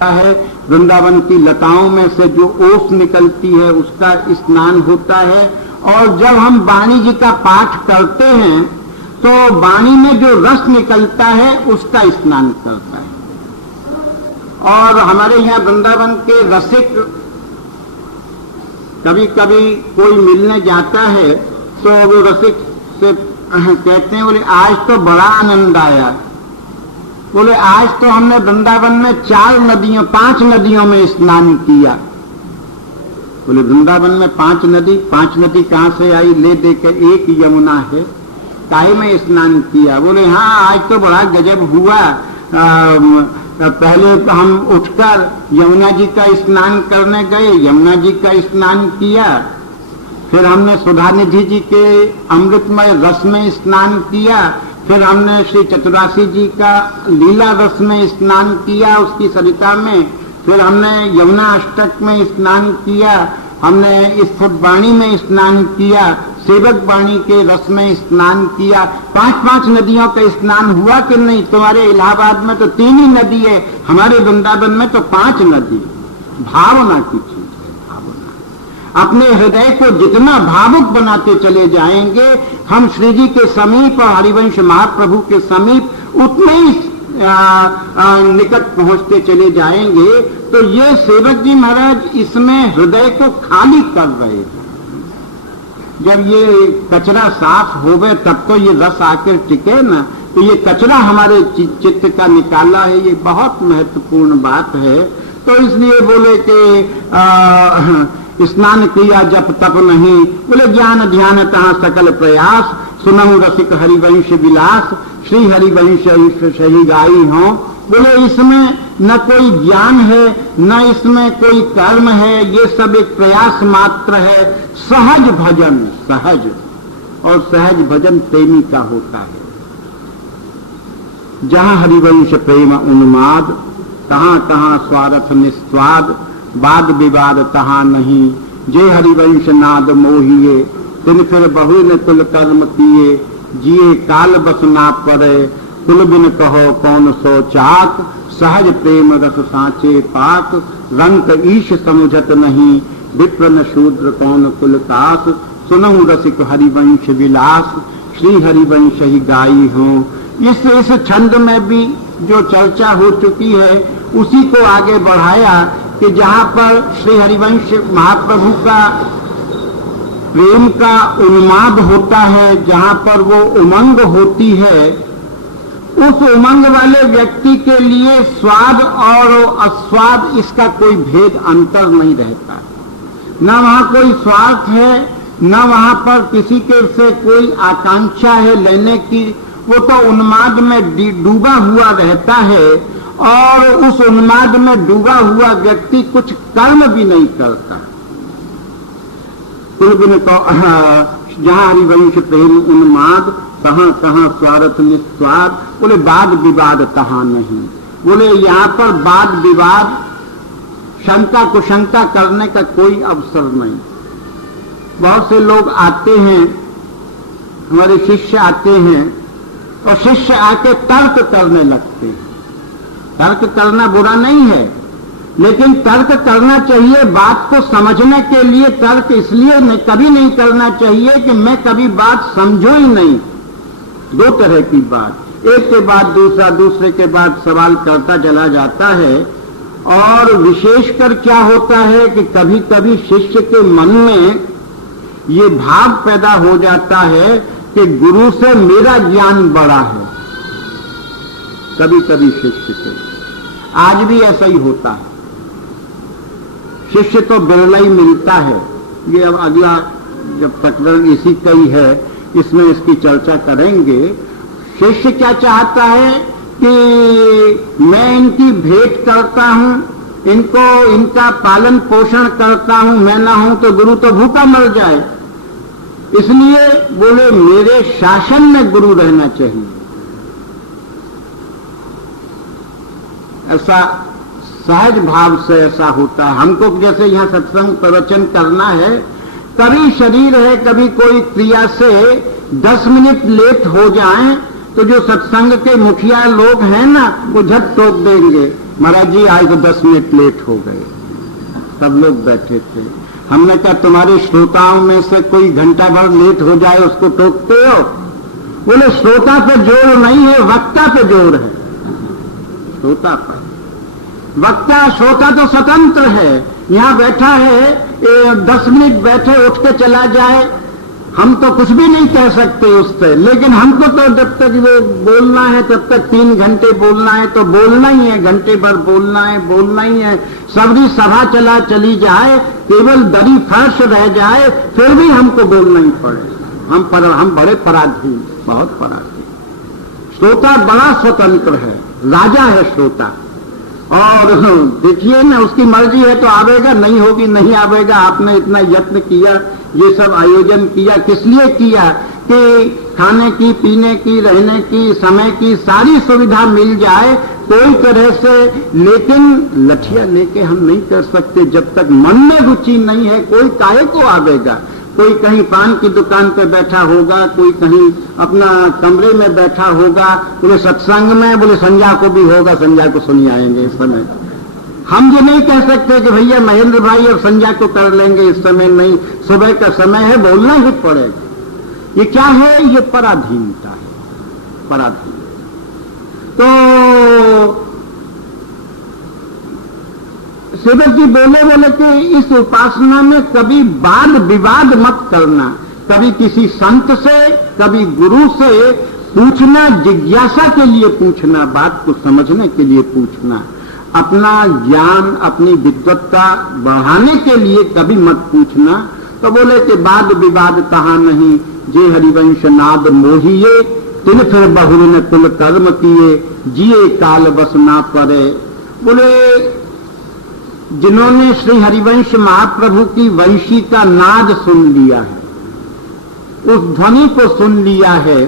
है। वृंदावन की लताओं में से जो ओस निकलती है उसका स्नान होता है। और जब हम वाणी जी का पाठ करते हैं तो वाणी में जो रस निकलता है उसका स्नान करता है। और हमारे यहाँ वृंदावन के रसिक कभी कभी कोई मिलने जाता है तो वो रसिक से कहते हैं, बोले आज तो बड़ा आनंद आया, बोले आज तो हमने वृंदावन में 5 नदियों में स्नान किया। बोले वृंदावन में 5 नदी कहां से आई? ले दे के एक यमुना है, काहे में स्नान किया? बोले हाँ आज तो बड़ा गजब हुआ। पहले हम उठकर यमुना जी का स्नान करने गए, यमुना जी का स्नान किया, फिर हमने सुधा निधि जी के अमृतमय रस में स्नान किया, फिर हमने श्री चतुरासी जी का लीला रस में स्नान किया उसकी सरिता में, फिर हमने यमुना अष्टक में स्नान किया, हमने स्फुट वाणी में स्नान किया, सेवक वाणी के रस में स्नान किया। 5 नदियों का स्नान हुआ कि नहीं? तुम्हारे इलाहाबाद में तो 3 ही नदी है, हमारे वृंदावन में तो 5 नदी। भावना की चीज है, भावना। अपने हृदय को जितना भावुक बनाते चले जाएंगे हम श्री जी के समीप और हरिवंश महाप्रभु के समीप उतने ही निकट पहुंचते चले जाएंगे। तो ये सेवक जी महाराज इसमें हृदय को खाली कर रहे हैं। जब ये कचरा साफ हो गए तब तो ये रस आकर टिके ना। तो ये कचरा हमारे चित्त का निकाला है, ये बहुत महत्वपूर्ण बात है। तो इसलिए बोले कि स्नान किया जप तप नहीं, बोले ज्ञान ध्यान तहाँ सकल प्रयास, सुनहु रसिक हरिवंश विलास, श्री हरिवंश सही गाई हों। बोले इसमें न कोई ज्ञान है न इसमें कोई कर्म है, ये सब एक प्रयास मात्र है। सहज भजन, सहज और सहज भजन प्रेमी का होता है। जहां हरिवंश प्रेम उन्माद, तहां तहां स्वार्थ निस्वाद, वाद विवाद तहां नहीं। जे हरिवंश नाद मोहिए, तिन फिर बहु ने कुल कर्म किए, जिए काल बस ना परे, कुल बिन कहो कौन सो चाक, सहज प्रेम रस सांचे पाक, रंक ईश समुझत नहीं, विप्र न शूद्र कौन कुल कास, सुनहु रसिक हरिवंश विलास, श्री हरिवंश ही गाई हों। इस छंद में भी जो चर्चा हो चुकी है उसी को आगे बढ़ाया कि जहां पर श्री हरिवंश महाप्रभु का प्रेम का उन्माद होता है, जहां पर वो उमंग होती है, उस उमंग वाले व्यक्ति के लिए स्वाद और अस्वाद इसका कोई भेद अंतर नहीं रहता। न वहां कोई स्वार्थ है, न वहां पर किसी के से कोई आकांक्षा है लेने की। वो तो उन्माद में डूबा हुआ रहता है और उस उन्माद में डूबा हुआ व्यक्ति कुछ कर्म भी नहीं करता। जहां हरिवंश प्रेम उन्माद, कहां कहां स्वार्थ निस्वाद, बोले वाद विवाद तहां नहीं। बोले यहाँ पर वाद विवाद शंका कुशंका करने का कोई अवसर नहीं। बहुत से लोग आते हैं, हमारे शिष्य आते हैं और शिष्य आके तर्क करने लगते हैं। तर्क करना बुरा नहीं है, लेकिन तर्क करना चाहिए बात को समझने के लिए। तर्क इसलिए कभी नहीं करना चाहिए कि मैं कभी बात समझूं ही नहीं। 2 तरह की बात, एक के बाद दूसरा, दूसरे के बाद सवाल करता चला जाता है। और विशेषकर क्या होता है कि कभी कभी शिष्य के मन में ये भाव पैदा हो जाता है कि गुरु से मेरा ज्ञान बड़ा है। कभी कभी शिष्य से, आज भी ऐसा ही होता है। शिष्य तो बिरला ही मिलता है। ये अब अगला जब प्रकरण इसी का ही है, इसमें इसकी चर्चा करेंगे। शिष्य क्या चाहता है कि मैं इनकी भेंट करता हूं, इनका पालन पोषण करता हूं, मैं ना हूं तो गुरु तो भूखा मर जाए। इसलिए बोले मेरे शासन में गुरु रहना चाहिए। ऐसा सहज भाव से ऐसा होता है। हमको जैसे यहाँ सत्संग प्रवचन करना है, कभी शरीर है, कभी कोई क्रिया से 10 मिनट लेट हो जाएं तो जो सत्संग के मुखिया लोग हैं ना, वो झट टोक देंगे महाराज जी आज तो 10 मिनट लेट हो गए। सब लोग बैठे थे। हमने कहा तुम्हारे श्रोताओं में से कोई घंटा भर लेट हो जाए उसको टोकते हो? बोले श्रोता पे जोर नहीं है, वक्ता पे जोर है। श्रोता पर, वक्ता श्रोता तो स्वतंत्र है। यहां बैठा है 10 मिनट बैठे उठ के चला जाए, हम तो कुछ भी नहीं कह सकते उससे, लेकिन हमको तो जब तक वो बोलना है तब तक 3 घंटे बोलना है तो बोलना ही है, घंटे भर बोलना है, बोलना ही है। सबरी सभा चली जाए, केवल दरी फर्श रह जाए, फिर भी हमको बोलना ही पड़े। हम बड़े पराधीन, बहुत पराधीन। श्रोता बड़ा स्वतंत्र है, राजा है श्रोता। और देखिए ना, उसकी मर्जी है तो आवेगा, नहीं होगी नहीं आवेगा। आपने इतना यत्न किया, ये सब आयोजन किया, किस लिए किया? कि खाने की, पीने की, रहने की, समय की सारी सुविधा मिल जाए कोई तरह से, लेकिन लठिया लेके हम नहीं कर सकते जब तक मन में रुचि नहीं है। कोई काहे को आवेगा? कोई कहीं पान की दुकान पे बैठा होगा, कोई कहीं अपना कमरे में बैठा होगा, बोले सत्संग में, बोले संध्या को भी होगा, संध्या को सुनी आएंगे इस समय। हम ये नहीं कह सकते कि भैया महेंद्र भाई और संध्या को कर लेंगे, इस समय नहीं, सुबह का समय है, बोलना ही पड़ेगा। ये क्या है? ये पराधीनता है, पराधीन। तो सेवक जी बोले कि इस उपासना में कभी वाद विवाद मत करना, कभी किसी संत से, कभी गुरु से पूछना, जिज्ञासा के लिए पूछना, बात को समझने के लिए पूछना, अपना ज्ञान, अपनी विद्वत्ता बढ़ाने के लिए कभी मत पूछना। तो बोले कि वाद विवाद कहा नहीं, जे हरिवंश नाद मोहिए, तिन फिर बहु ने कुल कर्म किए, जिए काल बस ना पड़े। बोले जिन्होंने श्री हरिवंश महाप्रभु की वंशी का नाद सुन लिया है, उस ध्वनि को सुन लिया है,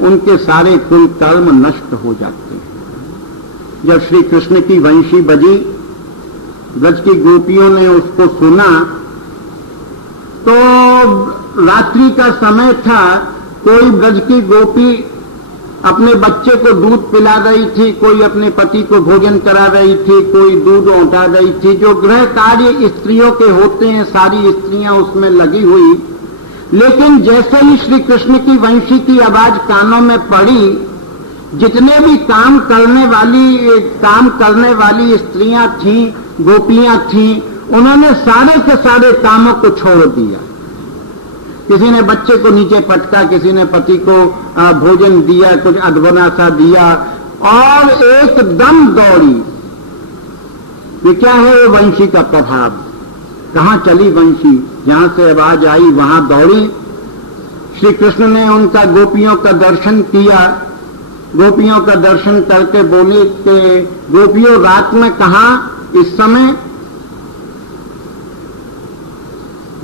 उनके सारे कुल कर्म नष्ट हो जाते हैं। जब श्री कृष्ण की वंशी बजी, ब्रज की गोपियों ने उसको सुना, तो रात्रि का समय था, कोई ब्रज की गोपी अपने बच्चे को दूध पिला रही थी, कोई अपने पति को भोजन करा रही थी, कोई दूध औंटा रही थी। जो गृह कार्य स्त्रियों के होते हैं, सारी स्त्रियां उसमें लगी हुई। लेकिन जैसे ही श्री कृष्ण की वंशी की आवाज कानों में पड़ी, जितने भी काम करने वाली स्त्रियां थीं, गोपियां थीं, उन्होंने सारे के सारे कामों को छोड़ दिया। किसी ने बच्चे को नीचे पटका, किसी ने पति को भोजन दिया, कुछ अधबना सा दिया, और एकदम दौड़ी। ये क्या है? वो वंशी का प्रभाव। कहां चली वंशी? जहां से आवाज आई वहां दौड़ी। श्री कृष्ण ने उनका गोपियों का दर्शन किया। गोपियों का दर्शन करके बोली कि गोपियों रात में कहां इस समय?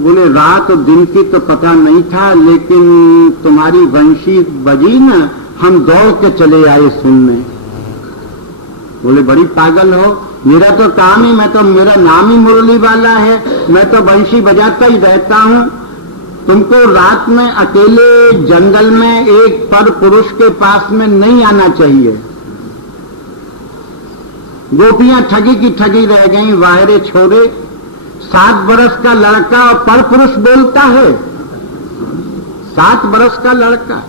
बोले रात और दिन की तो पता नहीं था, लेकिन तुम्हारी वंशी बजी ना, हम दौड़ के चले आए सुनने। बोले बड़ी पागल हो, मेरा तो काम ही, मेरा नाम ही मुरली वाला है, मैं तो वंशी बजाता ही रहता हूं। तुमको रात में अकेले जंगल में एक पर पुरुष के पास में नहीं आना चाहिए। गोपियां ठगी की ठगी रह गई, वायरे छोड़े। 7 बरस का लड़का और पर पुरुष बोलता है, 7 बरस का लड़का।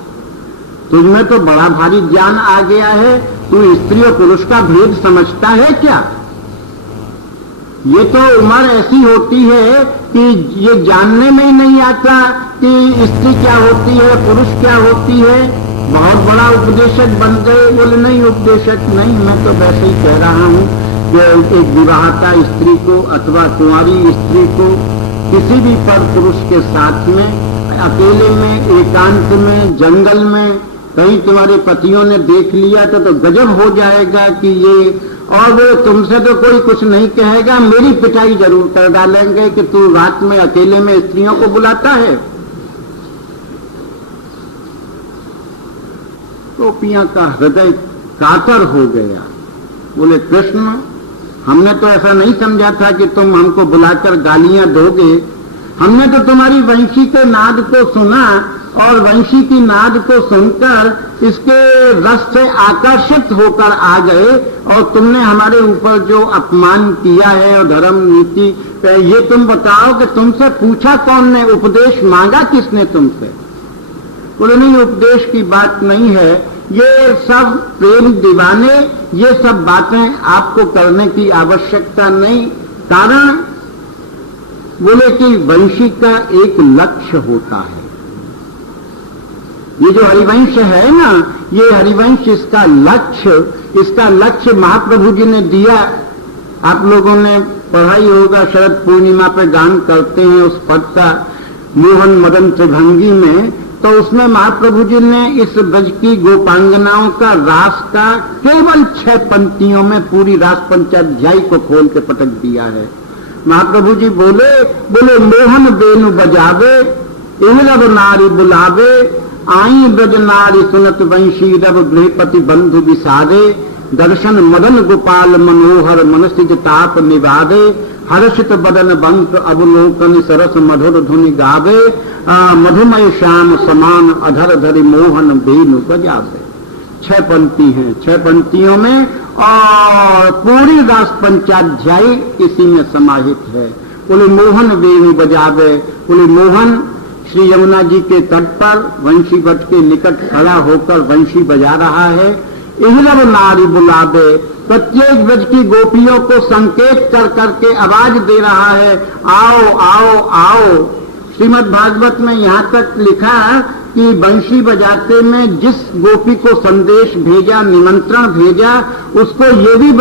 तुझमें तो बड़ा भारी ज्ञान आ गया है, तू स्त्री और पुरुष का भेद समझता है क्या? ये तो उम्र ऐसी होती है कि ये जानने में ही नहीं आता कि स्त्री क्या होती है, पुरुष क्या होती है। बहुत बड़ा उपदेशक बन गए। बोले नहीं, उपदेशक नहीं, मैं तो वैसे ही कह रहा हूं कि एक विवाहिता स्त्री को अथवा कुंवारी स्त्री को किसी भी पर पुरुष के साथ में, अकेले में, एकांत में, जंगल में, कहीं तुम्हारे पतियों ने देख लिया तो गजब हो जाएगा कि ये, और वो तुमसे तो कोई कुछ नहीं कहेगा, मेरी पिटाई जरूर कर डालेंगे कि तू रात में अकेले में स्त्रियों को बुलाता है। गोपियां का हृदय कातर हो गया। बोले कृष्ण, हमने तो ऐसा नहीं समझा था कि तुम हमको बुलाकर गालियां दोगे। हमने तो तुम्हारी वंशी के नाद को सुना, और वंशी की नाद को सुनकर इसके रस से आकर्षित होकर आ गए और तुमने हमारे ऊपर जो अपमान किया है और धर्म नीति, ये तुम बताओ कि तुमसे पूछा कौन ने, उपदेश मांगा किसने तुमसे? बोले नहीं, उपदेश की बात नहीं है, ये सब प्रेम दीवाने, ये सब बातें आपको करने की आवश्यकता नहीं। कारण बोले कि वंशी का एक लक्ष्य होता है। ये जो हरिवंश है ना, ये हरिवंश इसका लक्ष्य महाप्रभु जी ने दिया। आप लोगों ने पढ़ा ही होगा, शरद पूर्णिमा पे गान करते हैं उस पद का, मोहन मदन त्रिभंगी में, तो उसमें महाप्रभु जी ने इस ब्रज की गोपांगनाओं का रास का केवल 6 पंक्तियों में पूरी रास पंचाध्यायी को खोल के पटक दिया है। महाप्रभु जी बोले मोहन बेनु बजावे, इहरब नारी बुलावे, आई ब्रज नारी सुनत वंशी रव गृहपति बंधु विसारे, दर्शन मदन गोपाल मनोहर मनसिज ताप निवादे, हर्षित बदन बंक अवलोकन सरस मधुर धुनि गावे, मधुमय श्याम समान अधर धरि मोहन बेनु बजावे। 6 पंक्ति हैं, 6 पंक्तियों में, और पूरी रास पंचाध्यायी इसी में समाहित है। बोले मोहन बेनु बजावे, बोले मोहन श्री यमुना जी के तट पर वंशी वट के निकट खड़ा होकर वंशी बजा रहा है। इहरब नारी बुलावे, प्रत्येक ब्रज की गोपियों को संकेत कर करके आवाज दे रहा है, आओ आओ आओ। श्रीमद् भागवत में यहाँ तक लिखा कि बंशी बजाते में जिस गोपी को संदेश भेजा, निमंत्रण भेजा, उसको ये भी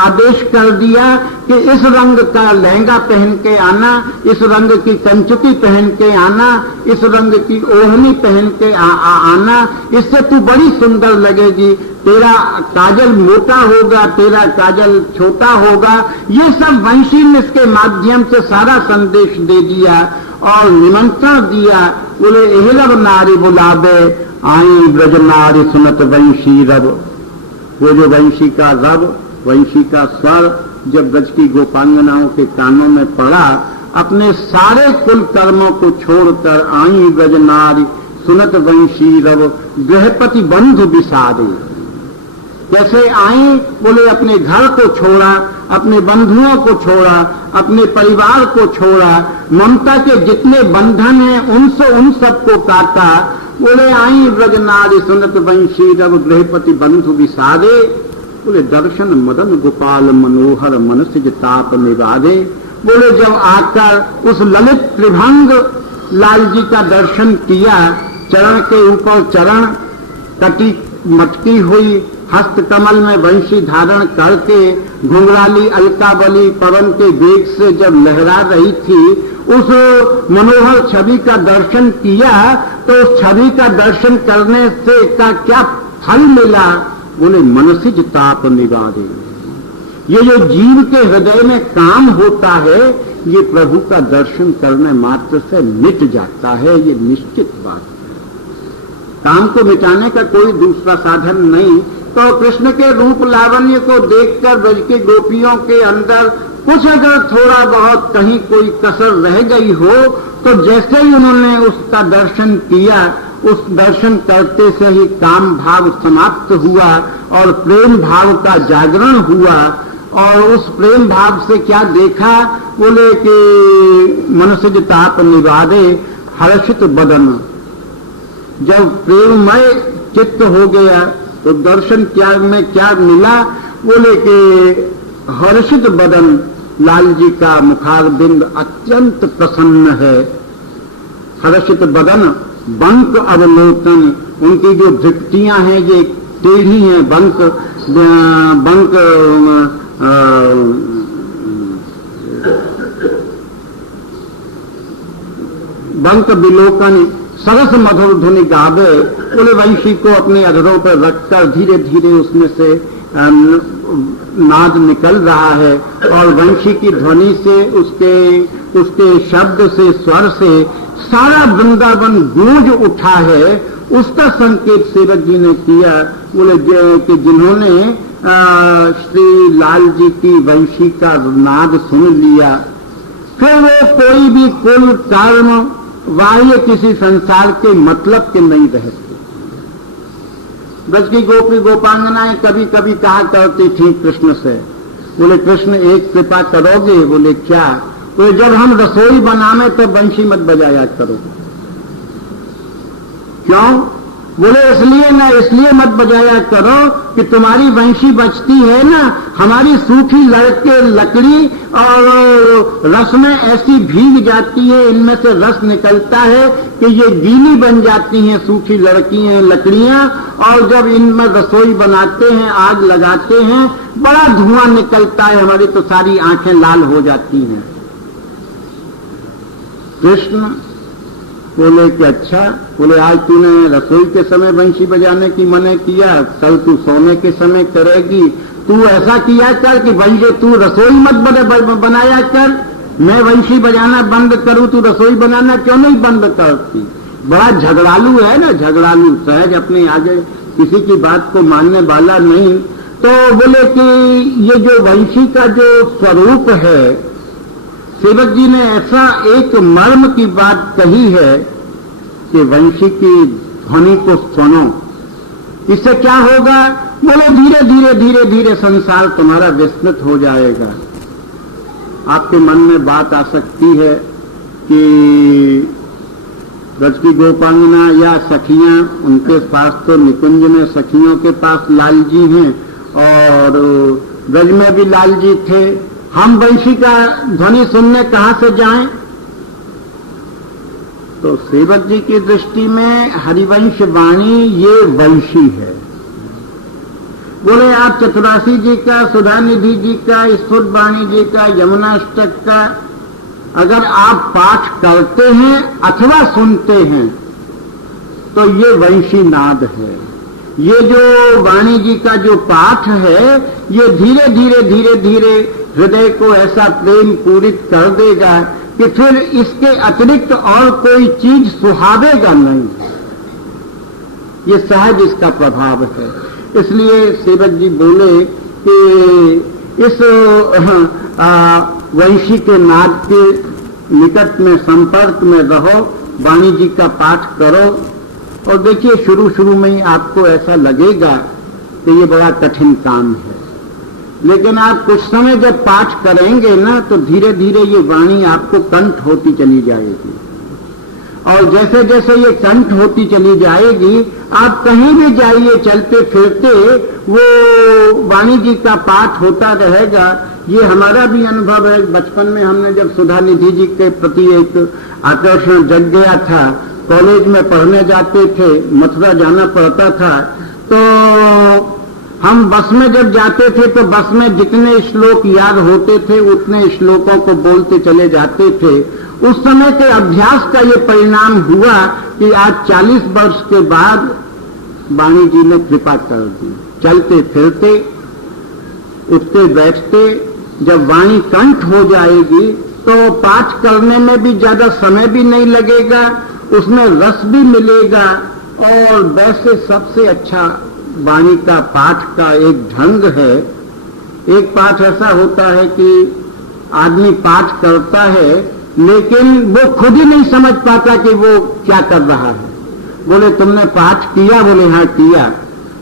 आदेश कर दिया कि इस रंग का लहंगा पहन के आना, इस रंग की कंचुकी पहन के आना, इस रंग की ओढ़नी पहन के आना, इससे तू बड़ी सुंदर लगेगी, तेरा काजल मोटा होगा, तेरा काजल छोटा होगा। ये सब वंशी ने इसके माध्यम से सारा संदेश दे दिया और निमंत्रण दिया। बोले एहलब नारी बुलावे, आई ब्रज नारी सुनत वंशी रब। वो जो वंशी का रब, वंशी का स्वर जब ब्रज की गोपांगनाओं के कानों में पड़ा, अपने सारे कुल कर्मों को छोड़कर आई ब्रज नारी सुनत वंशी रब गृहपति बंधु विसारे। कैसे आई? बोले अपने घर को छोड़ा, अपने बंधुओं को छोड़ा, अपने परिवार को छोड़ा, ममता के जितने बंधन हैं उन सबको काटा। बोले आई ब्रज नारी सुनत वंशी रब गृहपति बंधु विसारे। बोले दर्शन मदन गोपाल मनोहर मनसिज ताप निवादे। बोले जब आकर उस ललित त्रिभंग लाल जी का दर्शन किया, चरण के ऊपर चरण, कटी मटकी हुई, हस्त कमल में वंशी धारण करके घुंघराली अलकावली पवन के वेग से जब लहरा रही थी, उस मनोहर छवि का दर्शन किया, तो उस छवि का दर्शन करने से का क्या फल मिला? बोले मनसिज ताप निवारे। ये जो जीव के हृदय में काम होता है, ये प्रभु का दर्शन करने मात्र से मिट जाता है, ये निश्चित बात है। काम को मिटाने का कोई दूसरा साधन नहीं। तो कृष्ण के रूप लावण्य को देखकर ब्रज की गोपियों के अंदर कुछ अगर थोड़ा बहुत कहीं कोई कसर रह गई हो, तो जैसे ही उन्होंने उसका दर्शन किया, उस दर्शन करते से ही काम भाव समाप्त हुआ और प्रेम भाव का जागरण हुआ। और उस प्रेम भाव से क्या देखा? बोले कि मनसिज ताप निवादे, हर्षित बदन। जब प्रेममय चित्त हो गया तो दर्शन में क्या मिला? बोले कि हर्षित बदन, लाल जी का मुखारबिंद अत्यंत प्रसन्न है। हर्षित बदन, बंक अवलोकन, उनकी जो दृष्टियां हैं ये टेढ़ी हैं, बंक विलोकन, सरस मधुर धुनि गावे। बोले वंशी को अपने अधरों पर रखकर धीरे धीरे उसमें से नाद निकल रहा है और वंशी की ध्वनि से, उसके शब्द से, स्वर से सारा वृंदावन गूंज उठा है। उसका संकेत सेवक जी ने किया। बोले कि जिन्होंने श्री लाल जी की वंशी का नाद सुन लिया, फिर वो कोई भी कुल कर्म बाह्य किसी संसार के मतलब के नहीं रहते। ब्रज की गोपी गोपांगनाएं कभी कभी कहा करती थी कृष्ण से, बोले कृष्ण एक कृपा करोगे? बोले क्या? बोले जब हम रसोई बनावे तो बंशी मत बजाया करो। क्यों? बोले इसलिए ना, इसलिए मत बजाया करो कि तुम्हारी बंशी बजती है ना, हमारी सूखी लकड़ी और रस में ऐसी भीग जाती है, इनमें से रस निकलता है कि ये गीली बन जाती हैं सूखी लकड़ियां, और जब इनमें रसोई बनाते हैं, आग लगाते हैं, बड़ा धुआं निकलता है, हमारी तो सारी आंखें लाल हो जाती हैं। कृष्ण बोले कि अच्छा, बोले आज तूने रसोई के समय बंशी बजाने की मना किया, कल तू सोने के समय करेगी। तू ऐसा किया कर कि बंशी तू रसोई मत बनाया कर, मैं बंशी बजाना बंद करूं, तू रसोई बनाना क्यों नहीं बंद करती? बड़ा झगड़ालू है ना, झगड़ालू, सहज अपने आगे किसी की बात को मानने वाला नहीं। तो बोले कि ये जो बंशी का जो स्वरूप है, सेवक जी ने ऐसा एक मर्म की बात कही है कि वंशी की ध्वनि को सुनो, इससे क्या होगा? बोले धीरे धीरे धीरे धीरे संसार तुम्हारा विस्मृत हो जाएगा। आपके मन में बात आ सकती है कि ब्रज की गोपांगना या सखियां, उनके पास तो निकुंज में सखियों के पास लाल जी हैं और ब्रज में भी लाल जी थे, हम वंशी का ध्वनि सुनने कहां से जाएं? तो सेवक जी की दृष्टि में हरिवंश वाणी ये वंशी है। बोले आप चतुरासी जी का, सुधानिधि जी का, ईश्वर वाणी जी का, यमुनाष्टक का अगर आप पाठ करते हैं अथवा सुनते हैं तो ये वंशी नाद है। ये जो वाणी जी का जो पाठ है, ये धीरे धीरे धीरे धीरे हृदय को ऐसा प्रेम पूरित कर देगा कि फिर इसके अतिरिक्त और कोई चीज सुहावेगा नहीं। ये सहज इसका प्रभाव है। इसलिए सेवक जी बोले कि इस वंशी के नाद के निकट में संपर्क में रहो, वाणी जी का पाठ करो। और देखिए शुरू शुरू में ही आपको ऐसा लगेगा कि ये बड़ा कठिन काम है, लेकिन आप कुछ समय जब पाठ करेंगे ना तो धीरे धीरे ये वाणी आपको कंठ होती चली जाएगी, और जैसे जैसे ये कंठ होती चली जाएगी, आप कहीं भी जाइए चलते फिरते वो वाणी जी का पाठ होता रहेगा। ये हमारा भी अनुभव है। बचपन में हमने जब सुधानिधि जी के प्रति एक आकर्षण जग गया था, कॉलेज में पढ़ने जाते थे, मथुरा जाना पड़ता था, तो हम बस में जब जाते थे तो बस में जितने श्लोक याद होते थे उतने श्लोकों को बोलते चले जाते थे। उस समय के अभ्यास का ये परिणाम हुआ कि आज 40 वर्ष के बाद वाणी जी ने कृपा कर दी। चलते फिरते, उठते बैठते जब वाणी कंठ हो जाएगी तो पाठ करने में भी ज्यादा समय भी नहीं लगेगा, उसमें रस भी मिलेगा। और वैसे सबसे अच्छा वाणी का पाठ का एक ढंग है। एक पाठ ऐसा होता है कि आदमी पाठ करता है लेकिन वो खुद ही नहीं समझ पाता कि वो क्या कर रहा है। बोले तुमने पाठ किया? बोले हाँ किया।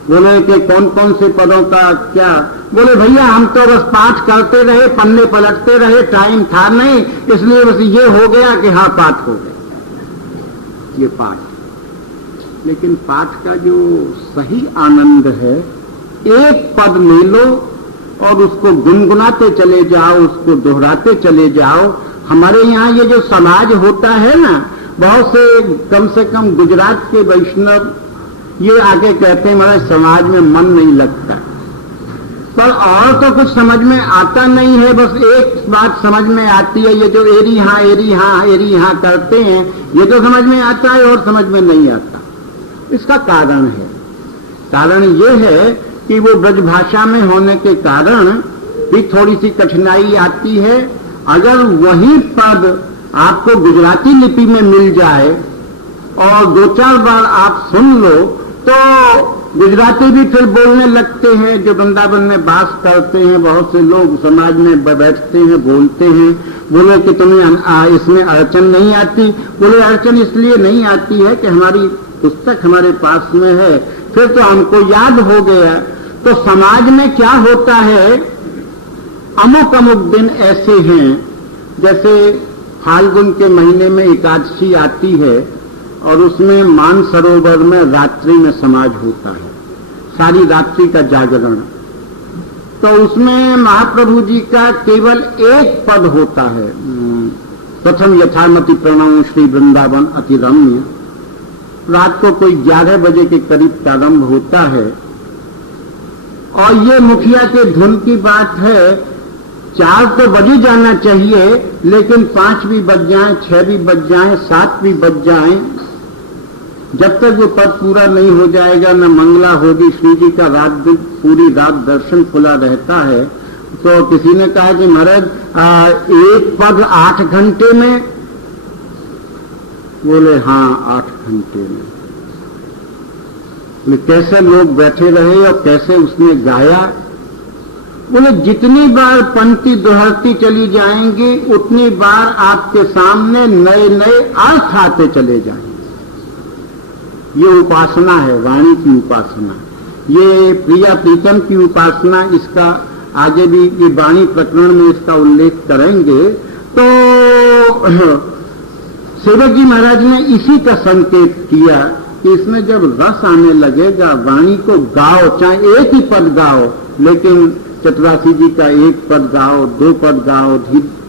बोले कि कौन कौन से पदों का क्या? बोले भैया हम तो बस पाठ करते रहे, पन्ने पलटते रहे, टाइम था नहीं, इसलिए बस ये हो गया कि हाँ पाठ हो गया। ये पाठ, लेकिन पाठ का जो सही आनंद है, एक पद ले लो और उसको गुनगुनाते चले जाओ, उसको दोहराते चले जाओ। हमारे यहाँ ये जो समाज होता है ना, बहुत से कम गुजरात के वैष्णव ये आके कहते हैं हमारे समाज में मन नहीं लगता, पर और तो कुछ समझ में आता नहीं है। बस एक बात समझ में आती है, ये जो एरी हाँ एरी हाँ एरी हाँ करते हैं, ये तो समझ में आता है और समझ में नहीं आता। इसका कारण है, कारण ये है कि वो ब्रजभाषा में होने के कारण भी थोड़ी सी कठिनाई आती है। अगर वही पद आपको गुजराती लिपि में मिल जाए और 2-4 बार आप सुन लो तो गुजराती भी फिर बोलने लगते हैं। जो वृंदावन में वास करते हैं बहुत से लोग समाज में बैठते हैं, बोलते हैं। बोले कि तुम्हें इसमें अड़चन नहीं आती? बोले अड़चन इसलिए नहीं आती है कि हमारी पुस्तक हमारे पास में है, फिर तो हमको याद हो गया। तो समाज में क्या होता है, अमुक अमुक दिन ऐसे हैं, जैसे फाल्गुन के महीने में एकादशी आती है और उसमें मानसरोवर में रात्रि में समाज होता है, सारी रात्रि का जागरण। तो उसमें महाप्रभु जी का केवल एक पद होता है, प्रथम यथामति प्रणव श्री वृंदावन अति रम्य। रात को कोई 11 बजे के करीब प्रारंभ होता है और ये मुखिया के धुन की बात है, 4 तो बज ही जाना चाहिए, लेकिन 5 भी बज जाए, 6 भी बज जाए, 7 भी बज जाए, जब तक वो पद पूरा नहीं हो जाएगा न मंगला होगी। श्री जी का रात दिन पूरी रात दर्शन खुला रहता है। तो किसी ने कहा कि महाराज एक पद 8 घंटे में, बोले हाँ 8 घंटे में। कैसे लोग बैठे रहे और कैसे उसने गाया, बोले जितनी बार पंक्ति दोहरती चली जाएंगी उतनी बार आपके सामने नए नए अर्थ आते चले जाएंगे। ये उपासना है, वाणी की उपासना, ये प्रिया प्रीतम की उपासना। इसका आगे भी ये वाणी प्रकरण में इसका उल्लेख करेंगे। तो सेवक जी महाराज ने इसी का संकेत किया कि इसमें जब रस आने लगेगा, वाणी को गाओ, चाहे एक ही पद गाओ, लेकिन चतुरासी जी का 1 पद गाओ, 2 पद गाओ,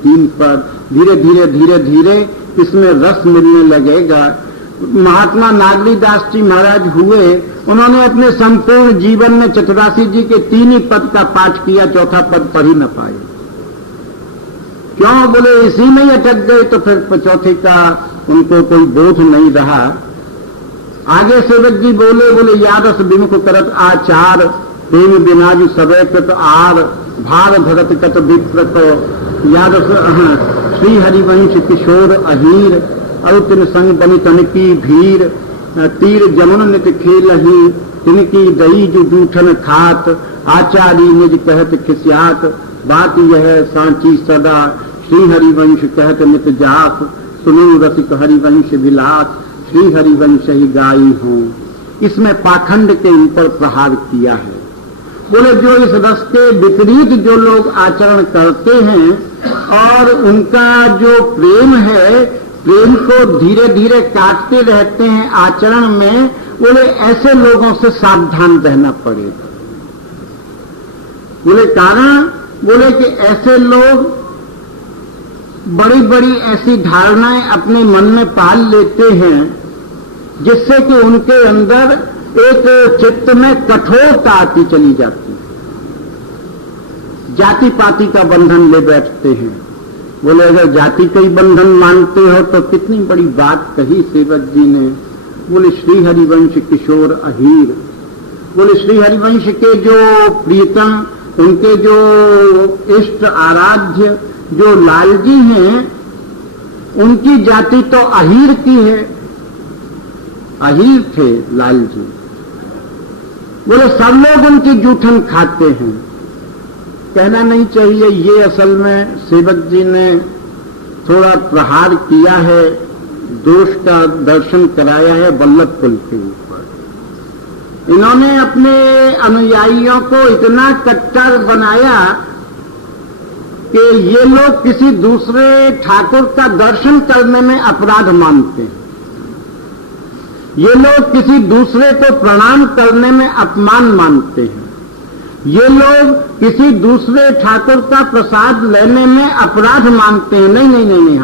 3 पद, धीरे धीरे धीरे धीरे इसमें रस मिलने लगेगा। महात्मा नागरीदास जी महाराज हुए, उन्होंने अपने संपूर्ण जीवन में चतुरासी जी के 3 ही पद का पाठ किया, चौथा पद पढ़ ही न पाए। क्यों, बोले इसी में ही अटक गए, तो फिर चौथे का उनको कोई बोध नहीं रहा। आगे सेवक जी बोले यादस विमुख करत आचार, प्रेम बिनाजु सवै कृत आर, भार धरत कत विप्रत, यादस श्री हरिवंश किशोर अहीर, अरुतिन संग बनि तनकी भीर, तीर जमुन नित खेलही, तिनकी दई जो जूठन खात, आचारी निज कहत खिसियात, बात यह सांची सदा, श्री हरिवंश कहत नित जात, सुनो रसिक हरिवंश विलास, श्री हरिवंश ही गाई हूं। इसमें पाखंड के ऊपर प्रहार किया है। बोले जो इस रस के विपरीत जो लोग आचरण करते हैं और उनका जो प्रेम है, प्रेम को धीरे धीरे काटते रहते हैं आचरण में, बोले ऐसे लोगों से सावधान रहना पड़ेगा। बोले कारण, बोले कि ऐसे लोग बड़ी बड़ी ऐसी धारणाएं अपने मन में पाल लेते हैं जिससे कि उनके अंदर एक चित्त में कठोरता आती चली जाती है, जाति पाति का बंधन ले बैठते हैं। बोले अगर जाति का ही बंधन मानते हो तो कितनी बड़ी बात कही सेवक जी ने। बोले श्री हरिवंश किशोर अहीर, बोले श्री हरिवंश के जो प्रीतम, उनके जो इष्ट आराध्य जो लालजी हैं, उनकी जाति तो अहीर की है, अहीर थे लालजी। बोले सब लोग उनकी जूठन खाते हैं। कहना नहीं चाहिए, ये असल में सेवक जी ने थोड़ा प्रहार किया है, दोष का दर्शन कराया है वल्लभ कुल के ऊपर। इन्होंने अपने अनुयायियों को इतना कट्टर बनाया कि ये लोग किसी दूसरे ठाकुर का दर्शन करने में अपराध मानते हैं, ये लोग किसी दूसरे को प्रणाम करने में अपमान मानते हैं, ये लोग किसी दूसरे ठाकुर का प्रसाद लेने में अपराध मानते हैं। नहीं नहीं नहीं नहीं,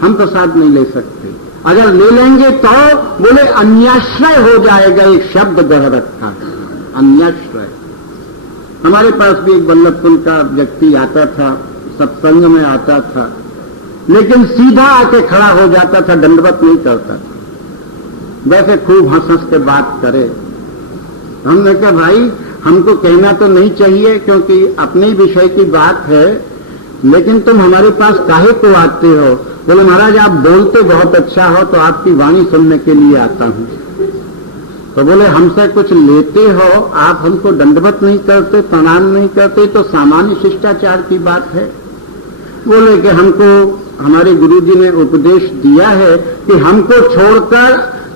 हम प्रसाद नहीं ले सकते, अगर ले लेंगे तो बोले अन्याश्रय हो जाएगा। एक शब्द गढ़ रखा है, अन्याश्रय। हमारे पास भी एक वल्लभकुल का व्यक्ति आता था, सत्संग में आता था, लेकिन सीधा आके खड़ा हो जाता था, दंडवत नहीं करता था, वैसे खूब हंस हंस के बात करे। हमने कहा भाई हमको कहना तो नहीं चाहिए क्योंकि अपने विषय की बात है, लेकिन तुम हमारे पास काहे को आते हो? बोले महाराज आप बोलते बहुत अच्छा हो तो आपकी वाणी सुनने के लिए आता हूं। तो बोले हमसे कुछ लेते हो, आप हमको दंडवत नहीं करते, प्रणाम नहीं करते, तो सामान्य शिष्टाचार की बात है। बोले कि हमको हमारे गुरुजी ने उपदेश दिया है कि हमको छोड़कर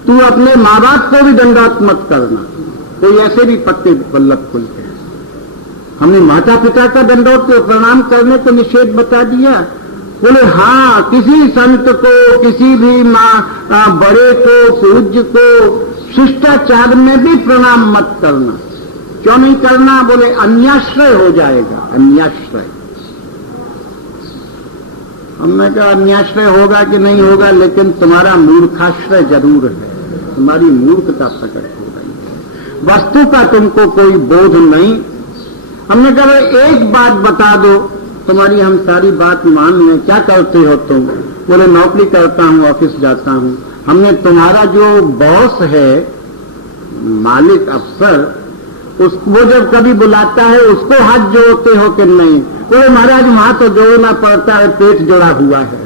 तू अपने माँ बाप को भी दंडवत मत करना। तो ऐसे भी पत्ते वल्लभ कुल के हमने माता पिता का दंडवत प्रणाम करने को निषेध बता दिया। बोले हाँ, किसी संत को, किसी भी बड़े को, पूज्य को शिष्टाचार में भी प्रणाम मत करना। क्यों नहीं करना? बोले अन्याश्रय हो जाएगा, अन्याश्रय। हमने कहा अन्याश्रय होगा कि नहीं होगा, लेकिन तुम्हारा मूर्खाश्रय जरूर है, तुम्हारी मूर्खता प्रकट हो रही है, वस्तु का तुमको कोई बोध नहीं। हमने कहा एक बात बता दो, तुम्हारी हम सारी बात मान लें, क्या करते हो तुम? बोले नौकरी करता हूं, ऑफिस जाता हूं। हमने तुम्हारा जो बॉस है, मालिक, अफसर, वो जब कभी बुलाता है उसको हाथ जोड़ते हो कि नहीं? बोले महाराज वहां तो जोड़ना पड़ता है, पेट जुड़ा हुआ है,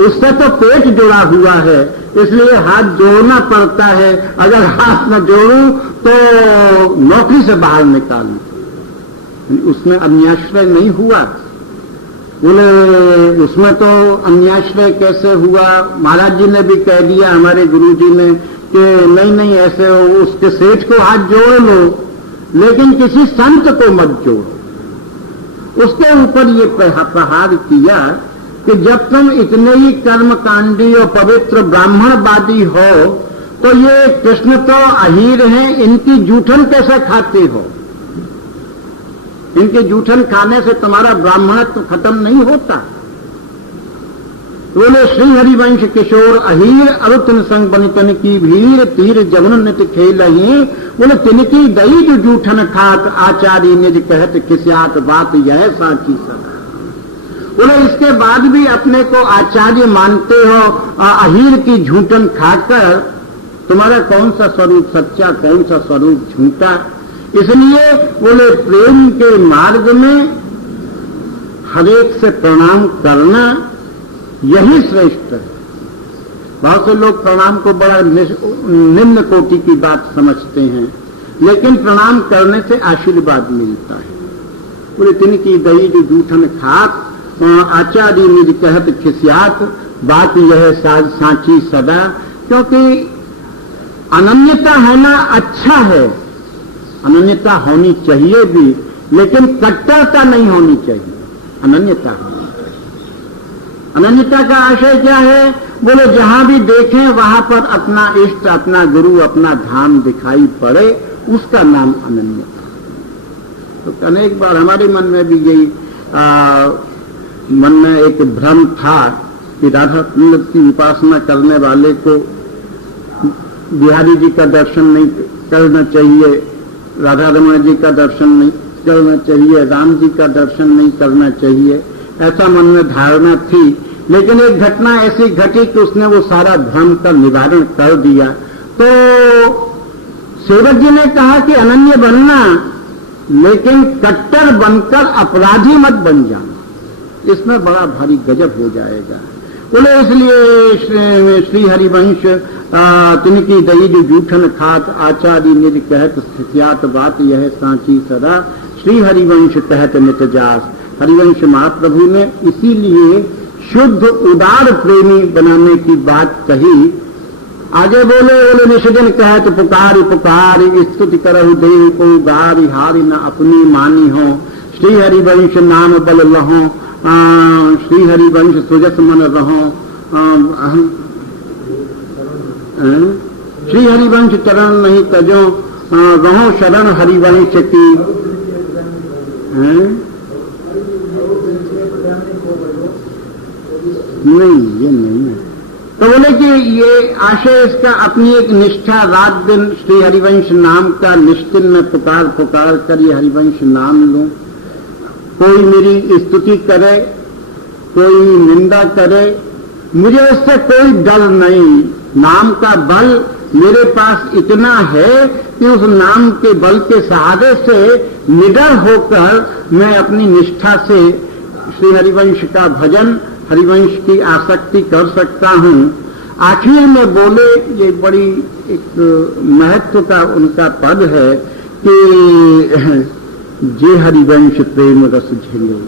उससे तो पेट जुड़ा हुआ है, इसलिए हाथ जोड़ना पड़ता है। अगर हाथ न जोड़ूं तो नौकरी से बाहर निकालूं। उसमें अन्याश्रय नहीं हुआ। बोले उसमें तो अन्याश्रय कैसे हुआ? महाराज जी ने भी कह दिया, हमारे गुरु जी ने, कि नहीं ऐसे उसके सेठ को हाथ जोड़ लो, लेकिन किसी संत को मत जोड़ो। उसके ऊपर ये प्रहार किया कि जब तुम इतने ही कर्मकांडी और पवित्र ब्राह्मणवादी हो, तो ये कृष्ण तो अहीर हैं, इनकी जूठन कैसे खाते हो? इनके जूठन खाने से तुम्हारा ब्राह्मणत्व खत्म नहीं होता। बोले श्री हरिवंश किशोर अहीर अरुतन संग बनितन की भीर तीर जमुन नित खेल ही। बोले तिनकी दई जो जूठन खात आचार्य निज कहत किस्यात बात यह साची सदा। बोले इसके बाद भी अपने को आचार्य मानते हो, अहीर की झूठन खाकर तुम्हारा कौन सा स्वरूप सच्चा, कौन सा स्वरूप झूठा? इसलिए बोले प्रेम के मार्ग में हरेक से प्रणाम करना यही श्रेष्ठ है। बहुत से लोग प्रणाम को बड़ा निम्न कोटि की बात समझते हैं, लेकिन प्रणाम करने से आशीर्वाद मिलता है। बोले तिनकी दही जो जूठन खात आचार्य निज कहत खिसियात बात यह साची सदा। क्योंकि अनन्यता है ना, अच्छा है, अनन्यता होनी चाहिए भी, लेकिन कट्टरता नहीं होनी चाहिए। अनन्यता होनी, अनन्यता का आशय क्या है? बोले जहां भी देखें वहां पर अपना इष्ट, अपना गुरु, अपना धाम दिखाई पड़े, उसका नाम अनन्यता। तो अनेक बार हमारे मन में भी यही मन में एक भ्रम था कि राधा कृष्ण की उपासना करने वाले को बिहारी जी का दर्शन नहीं करना चाहिए, राधा रमण जी का दर्शन नहीं करना चाहिए, राम जी का दर्शन नहीं करना चाहिए, ऐसा मन में धारणा थी। लेकिन एक घटना ऐसी घटी कि उसने वो सारा भ्रम का निवारण कर दिया। तो सेवक जी ने कहा कि अनन्य बनना, लेकिन कट्टर बनकर अपराधी मत बन जाना, इसमें बड़ा भारी गजब हो जाएगा। बोले इसलिए श्री हरिवंश तिनकी दई जो जूठन खात आचार्य निज कहत स्थितियात बात यह सांची सदा। श्री हरिवंश कहत नित जास। हरिवंश महाप्रभु ने इसीलिए शुद्ध उदार प्रेमी बनाने की बात कही। आगे बोले निषदन कहत पुकार पुकार स्तुति करहु देव को गारि हारि न अपनी मानी हो। श्री हरिवंश नाम बल लहो श्री हरिवंश सुजस मन रहो। श्री हरिवंश चरण नहीं तजो रहो शरण हरिवंश की। नहीं, ये नहीं है। तो बोले कि ये आशय इसका अपनी एक निष्ठा, रात दिन श्री हरिवंश नाम का निश्चिन में पुकार पुकार कर ये हरिवंश नाम लूं। कोई मेरी स्तुति करे, कोई निंदा करे, मुझे उससे कोई डर नहीं। नाम का बल मेरे पास इतना है कि उस नाम के बल के सहारे से निडर होकर मैं अपनी निष्ठा से श्री हरिवंश का भजन, हरिवंश की आसक्ति कर सकता हूं। आखिर में बोले, ये बड़ी एक महत्व का उनका पद है कि जे हरिवंश प्रेम रस झिलो,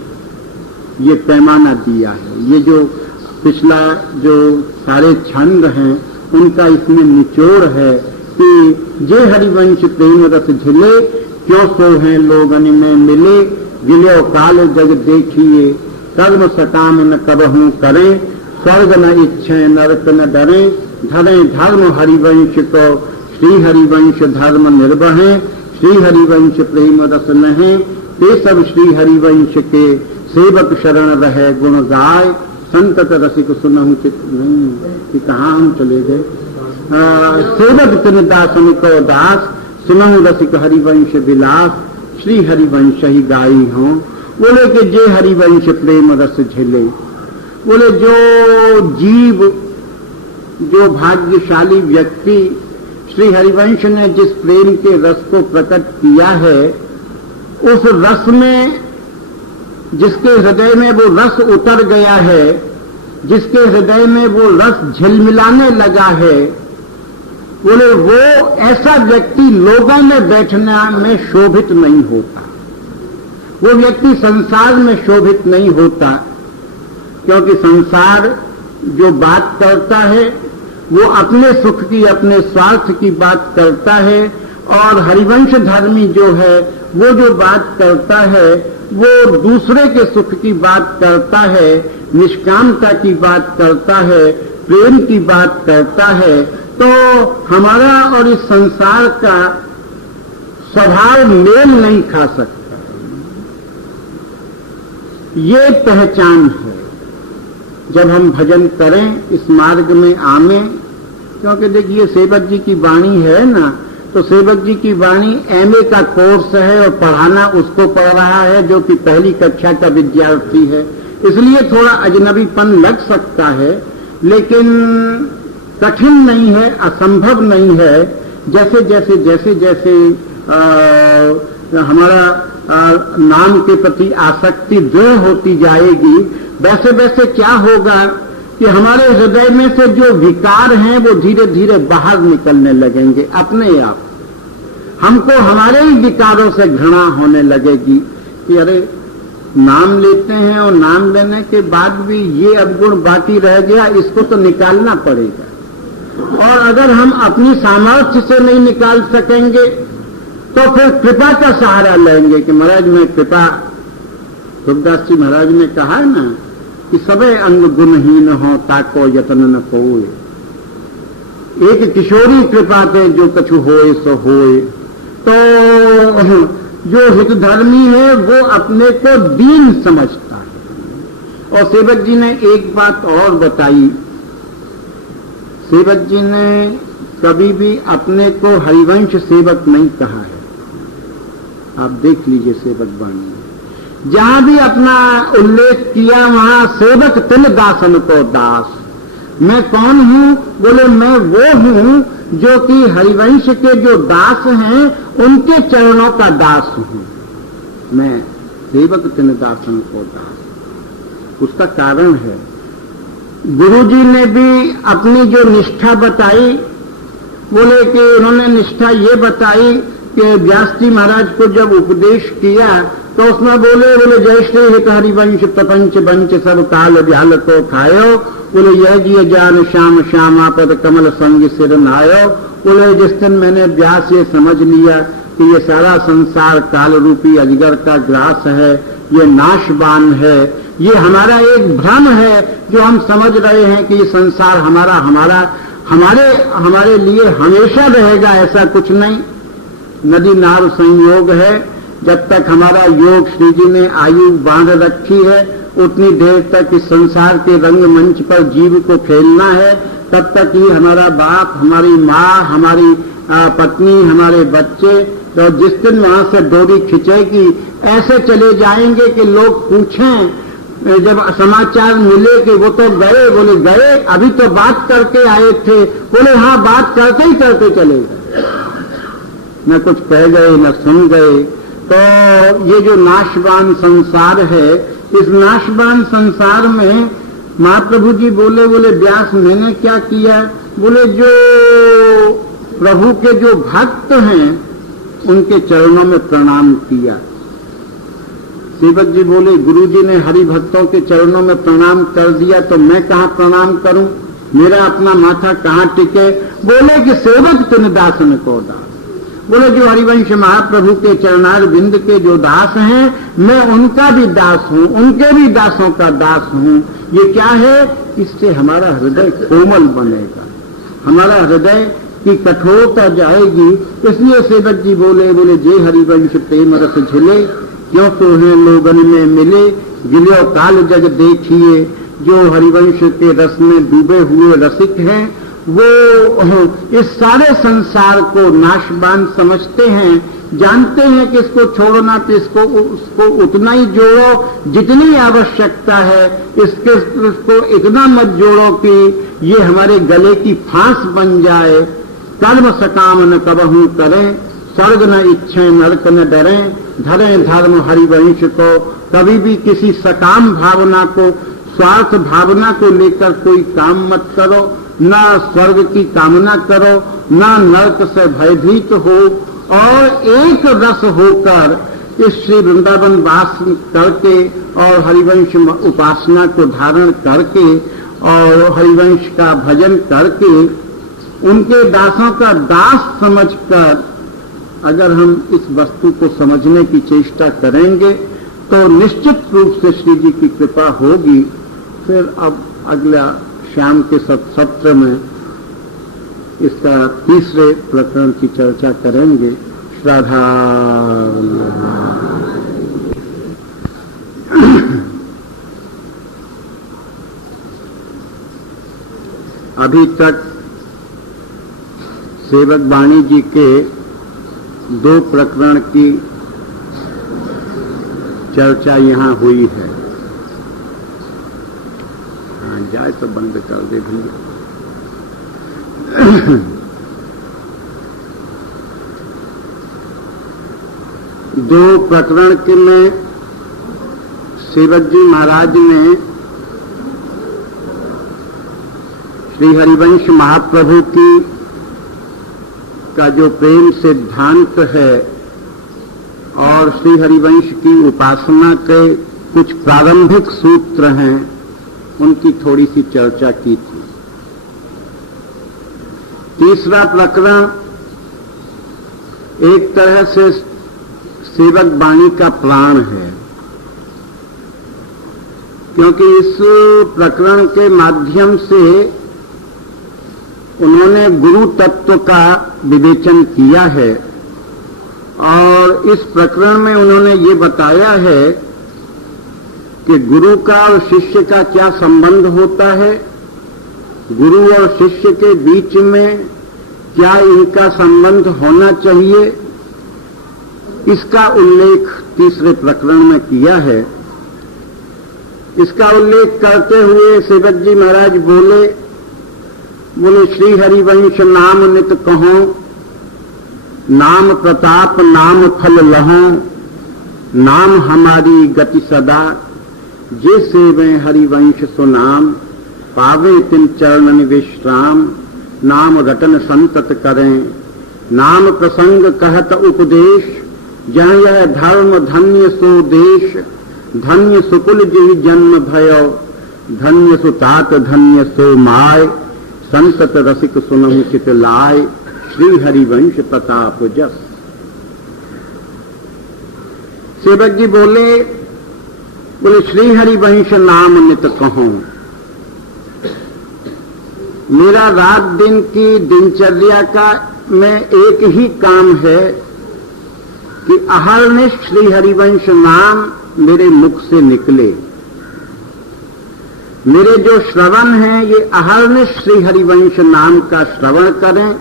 ये पैमाना दिया है। ये जो पिछला जो सारे छंद हैं उनका इसमें निचोड़ है कि जे हरिवंश प्रेम रस झिले, क्यों सो हैं लोगन में मिले, गिलो काल जग देखिए, कर्म सकाम न कबहू करें, स्वर्ग न इच्छें नरक न डरें, धरें धर्म हरिवंश को, श्री हरिवंश धर्म निर्वहें, श्री हरिवंश प्रेम रस नहें, ते सब श्री हरिवंश के सेवक शरण रहे गुण गाय, संतत रसिक सुनहु चित नहीं कि कहाँ हम चले गए। सेवक तिन दासन को दास, सुनहु रसिक हरिवंश विलास, श्री हरिवंश ही गाई हों। बोले कि जे हरिवंश प्रेम रस झिले, बोले जो जीव, जो भाग्यशाली व्यक्ति श्री हरिवंश ने जिस प्रेम के रस को प्रकट किया है, उस रस में, जिसके हृदय में वो रस उतर गया है, जिसके हृदय में वो रस झिलमिलाने लगा है, बोले वो ऐसा व्यक्ति लोगों में बैठने में शोभित नहीं होता, वो व्यक्ति संसार में शोभित नहीं होता। क्योंकि संसार जो बात करता है वो अपने सुख की, अपने स्वार्थ की बात करता है, और हरिवंश धर्मी जो है वो जो बात करता है वो दूसरे के सुख की बात करता है, निष्कामता की बात करता है, प्रेम की बात करता है। तो हमारा और इस संसार का स्वभाव मेल नहीं खा सकता, ये पहचान है। जब हम भजन करें, इस मार्ग में आवे, क्योंकि देखिए सेवक जी की वाणी है ना, तो सेवक जी की वाणी एमए का कोर्स है और पढ़ाना उसको पढ़ रहा है जो कि पहली कक्षा का विद्यार्थी है, इसलिए थोड़ा अजनबीपन लग सकता है, लेकिन कठिन नहीं है, असंभव नहीं है। जैसे जैसे जैसे जैसे हमारा नाम के प्रति आसक्ति दृढ़ होती जाएगी, वैसे वैसे क्या होगा कि हमारे हृदय में से जो विकार हैं वो धीरे धीरे बाहर निकलने लगेंगे अपने आप। हमको हमारे ही विकारों से घृणा होने लगेगी कि अरे नाम लेते हैं और नाम लेने के बाद भी ये अवगुण बाकी रह गया, इसको तो निकालना पड़ेगा। और अगर हम अपनी सामर्थ्य से नहीं निकाल सकेंगे तो फिर कृपा का सहारा लेंगे कि महाराज मैं कृपा, तुलसीदास जी महाराज ने कहा है ना कि सबे अंग गुणहीन हो ताको यतन न कोय, एक किशोरी कृपा ते जो कछु होए सो होए। तो जो हितधर्मी है वो अपने को दीन समझता है। और सेवक जी ने एक बात और बताई, सेवक जी ने कभी भी अपने को हरिवंश सेवक नहीं कहा है। आप देख लीजिए सेवक वाणी, जहां भी अपना उल्लेख किया वहां सेवक तिन दासन को दास। मैं कौन हूं? बोले मैं वो हूं जो कि हरिवंश के जो दास हैं उनके चरणों का दास हूं। मैं सेवक तिन दासन को दास। उसका कारण है, गुरुजी ने भी अपनी जो निष्ठा बताई, बोले कि उन्होंने निष्ठा ये बताई कि व्यास जी महाराज को जब उपदेश किया तो उसमें बोले जय श्री हित हरिवंश प्रपंच वंच सब काल व्याल को खायो। बोले यह जिय जान श्याम श्यामा पद कमल संग सिर नायो। बोले जिस दिन मैंने व्यास ये समझ लिया कि ये सारा संसार काल रूपी अजगर का ग्रास है, ये नाशवान है, ये हमारा एक भ्रम है जो हम समझ रहे हैं कि ये संसार हमारे लिए हमेशा रहेगा, ऐसा कुछ नहीं। नदी नाव संयोग है, जब तक हमारा योग श्री जी ने आयु बांध रखी है उतनी देर तक इस संसार के रंगमंच पर जीव को खेलना है, तब तक ही हमारा बाप, हमारी माँ, हमारी पत्नी, हमारे बच्चे, तो जिस दिन वहां से डोरी खिंचेगी ऐसे चले जाएंगे कि लोग पूछें, जब समाचार मिले कि वो तो गए, बोले गए अभी तो बात करके आए थे, बोले हाँ बात करते ही करते चले गए, न कुछ कह गए न सुन गए। तो ये जो नाशवान संसार है, इस नाशवान संसार में महाप्रभु जी बोले व्यास मैंने क्या किया? बोले जो प्रभु के जो भक्त हैं उनके चरणों में प्रणाम किया। सेवक जी बोले गुरु जी ने हरि भक्तों के चरणों में प्रणाम कर दिया तो मैं कहाँ प्रणाम करूं? मेरा अपना माथा कहाँ टिके। बोले कि सेवक तिन दासन को दास। बोले जो हरिवंश महाप्रभु के चरणार बिंद के जो दास हैं, मैं उनका भी दास हूं, उनके भी दासों का दास हूं। ये क्या है? इससे हमारा हृदय कोमल बनेगा, हमारा हृदय की कठोरता जाएगी। इसलिए सेवक जी बोले जे हरिवंश प्रेम रस झिले, क्यों तो है लोगन में मिले, गिलो काल जग देखिए। जो हरिवंश के रस में डूबे हुए रसिक हैं, वो इस सारे संसार को नाशवान समझते हैं, जानते हैं कि इसको छोड़ना तो उसको उतना ही जोड़ो जितनी आवश्यकता है, इसको इतना मत जोड़ो कि ये हमारे गले की फांस बन जाए। कर्म सकाम न कबहू करें, स्वर्ग न इच्छें नरक न डरें, धरें धर्म हरिवंश को। कभी भी किसी सकाम भावना को, स्वार्थ भावना को लेकर कोई काम मत करो, ना स्वर्ग की कामना करो, ना नरक से भयभीत हो, और एक रस होकर इस श्री वृंदावन वास करके और हरिवंश उपासना को धारण करके और हरिवंश का भजन करके उनके दासों का दास समझकर अगर हम इस वस्तु को समझने की चेष्टा करेंगे तो निश्चित रूप से श्री जी की कृपा होगी। फिर अब अगला शाम के सत्र में इसका तीसरे प्रकरण की चर्चा करेंगे। श्रद्धा। अभी तक सेवक वाणी जी के 2 प्रकरण की चर्चा यहाँ हुई है। हाँ, जाए तो बंद कर दे भैया। 2 प्रकरण के में सेवक जी महाराज ने श्री हरिवंश महाप्रभु की का जो प्रेम सिद्धांत है और श्री हरिवंश की उपासना के कुछ प्रारंभिक सूत्र हैं, उनकी थोड़ी सी चर्चा की थी। तीसरा प्रकरण एक तरह से सेवक वाणी का प्राण है, क्योंकि इस प्रकरण के माध्यम से उन्होंने गुरु तत्व का विवेचन किया है और इस प्रकरण में उन्होंने ये बताया है कि गुरु का और शिष्य का क्या संबंध होता है, गुरु और शिष्य के बीच में क्या इनका संबंध होना चाहिए, इसका उल्लेख तीसरे प्रकरण में किया है। इसका उल्लेख करते हुए सेवक जी महाराज बोले श्री हरिवंश नाम नित कहो, नाम प्रताप नाम फल लहो, नाम हमारी गति सदा, जे सेवे हरिवंश सुनाम, पावे तिन चरण विश्राम, नाम रटन संतत करें, नाम प्रसंग कहत उपदेश, जहाँ यह धर्म धन्य सो देश, धन्य सुकुल जी जन्म भयो, धन्य सुतात धन्य सो माय, संतत रसिक सुनहु चित लाय, श्री हरिवंश प्रताप जस। सेवक जी बोले श्री हरिवंश नाम नित कहो। मेरा रात दिन की दिनचर्या का में एक ही काम है कि अहर्निश श्री हरिवंश नाम मेरे मुख से निकले। मेरे जो श्रवण हैं ये अहर्निश श्री हरिवंश नाम का श्रवण करें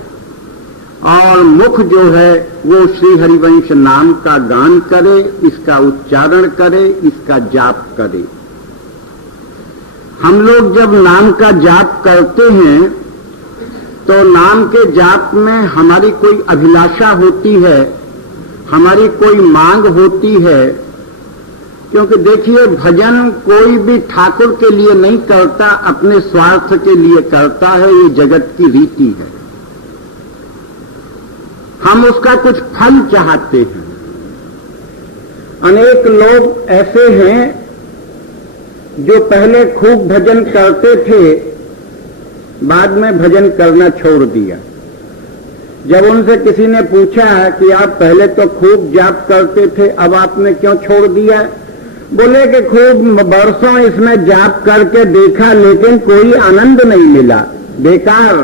और मुख जो है वो श्री हरिवंश नाम का गान करे, इसका उच्चारण करे, इसका जाप करे। हम लोग जब नाम का जाप करते हैं तो नाम के जाप में हमारी कोई अभिलाषा होती है, हमारी कोई मांग होती है, क्योंकि देखिए भजन कोई भी ठाकुर के लिए नहीं करता, अपने स्वार्थ के लिए करता है, ये जगत की रीति है। हम उसका कुछ फल चाहते हैं। अनेक लोग ऐसे हैं जो पहले खूब भजन करते थे बाद में भजन करना छोड़ दिया। जब उनसे किसी ने पूछा कि आप पहले तो खूब जाप करते थे, अब आपने क्यों छोड़ दिया? बोले कि खूब बरसों इसमें जाप करके देखा, लेकिन कोई आनंद नहीं मिला, बेकार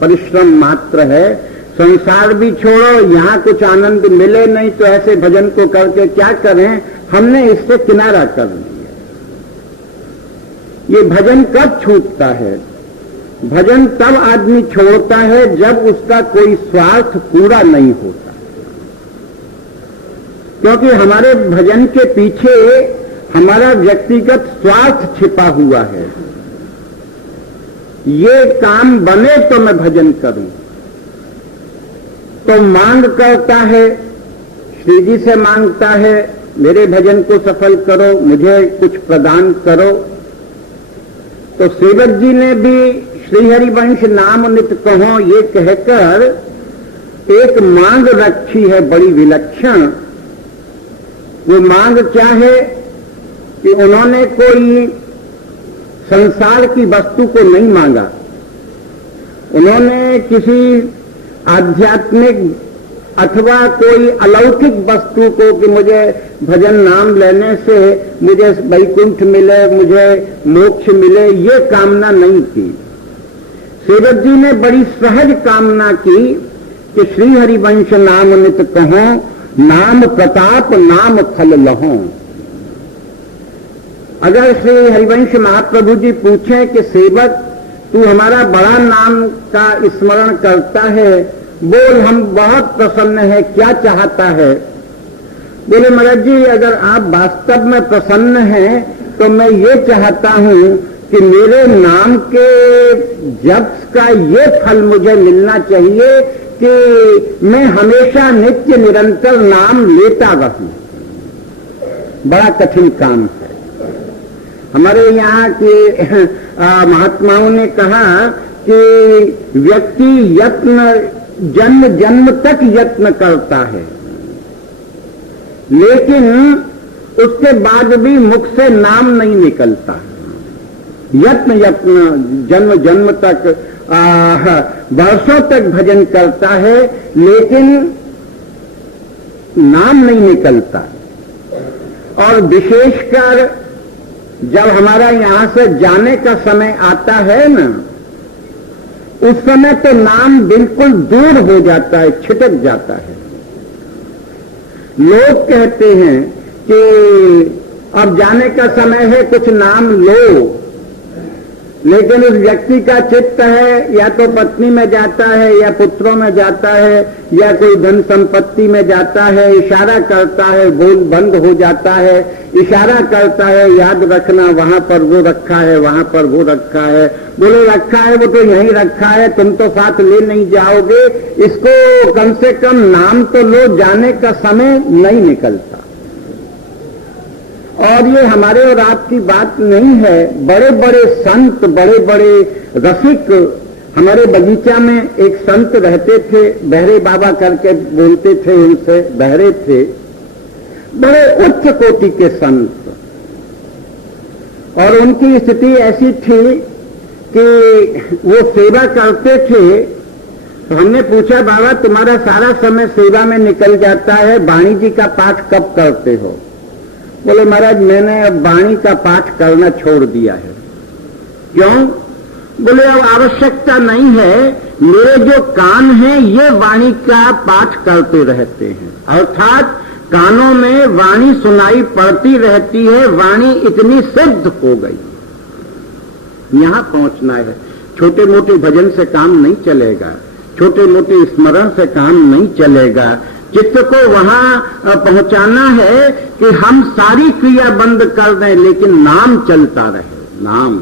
परिश्रम मात्र है। संसार भी छोड़ो, यहाँ कुछ आनंद मिले नहीं तो ऐसे भजन को करके क्या करें, हमने इससे किनारा कर लिया। ये भजन कब छूटता है? भजन तब आदमी छोड़ता है जब उसका कोई स्वार्थ पूरा नहीं होता, क्योंकि हमारे भजन के पीछे हमारा व्यक्तिगत स्वार्थ छिपा हुआ है। ये काम बने तो मैं भजन करूं, तो मांग करता है, श्री जी से मांगता है मेरे भजन को सफल करो, मुझे कुछ प्रदान करो। तो सेवक जी ने भी श्री हरिवंश नाम नित कहो ये कहकर एक मांग रखी है बड़ी विलक्षण। वो मांग क्या है कि उन्होंने कोई संसार की वस्तु को नहीं मांगा, उन्होंने किसी आध्यात्मिक अथवा कोई अलौकिक वस्तु को कि मुझे भजन नाम लेने से मुझे वैकुंठ मिले, मुझे मोक्ष मिले, ये कामना नहीं की। सेवक जी ने बड़ी सहज कामना की कि श्री हरिवंश नाम नित कहो, नाम प्रताप नाम फल लहो। अगर श्री हरिवंश महाप्रभु जी पूछे कि सेवक तू हमारा बड़ा नाम का स्मरण करता है, बोल हम बहुत प्रसन्न है, क्या चाहता है? बोले महाराज जी अगर आप वास्तव में प्रसन्न हैं तो मैं ये चाहता हूं कि मेरे नाम के जप का ये फल मुझे मिलना चाहिए कि मैं हमेशा नित्य निरंतर नाम लेता रहूं। बड़ा कठिन काम है। हमारे यहाँ के महात्माओं ने कहा कि व्यक्ति यत्न जन्म जन्म तक यत्न करता है, लेकिन उसके बाद भी मुख से नाम नहीं निकलता। यत्न यत्न जन्म जन्म तक वर्षों तक भजन करता है, लेकिन नाम नहीं निकलता। और विशेषकर जब हमारा यहां से जाने का समय आता है ना, उस समय तो नाम बिल्कुल दूर हो जाता है, छिटक जाता है। लोग कहते हैं कि अब जाने का समय है, कुछ नाम लो, लेकिन उस व्यक्ति का चित्त है या तो पत्नी में जाता है या पुत्रों में जाता है या कोई धन संपत्ति में जाता है, इशारा करता है, बोल बंद हो जाता है, इशारा करता है याद रखना वहां पर वो रखा है, वहां पर वो रखा है। बोले रखा है वो तो यहीं रखा है, तुम तो साथ ले नहीं जाओगे, इसको कम से कम नाम तो लो, जाने का समय नहीं निकलता। और ये हमारे और आपकी बात नहीं है। बड़े बड़े संत, बड़े बड़े रसिक, हमारे बगीचा में एक संत रहते थे, बहरे बाबा करके बोलते थे, उनसे बहरे थे, बड़े उच्च कोटि के संत। और उनकी स्थिति ऐसी थी कि वो सेवा करते थे। तो हमने पूछा बाबा तुम्हारा सारा समय सेवा में निकल जाता है, वाणी जी का पाठ कब करते हो? बोले महाराज मैंने अब वाणी का पाठ करना छोड़ दिया है। क्यों? बोले अब आवश्यकता नहीं है, मेरे जो कान हैं ये वाणी का पाठ करते रहते हैं, अर्थात कानों में वाणी सुनाई पड़ती रहती है, वाणी इतनी सिद्ध हो गई। यहां पहुंचना है। छोटे मोटे भजन से काम नहीं चलेगा, छोटे मोटे स्मरण से काम नहीं चलेगा। चित्त को वहां पहुंचाना है कि हम सारी क्रिया बंद कर दें, लेकिन नाम चलता रहे। नाम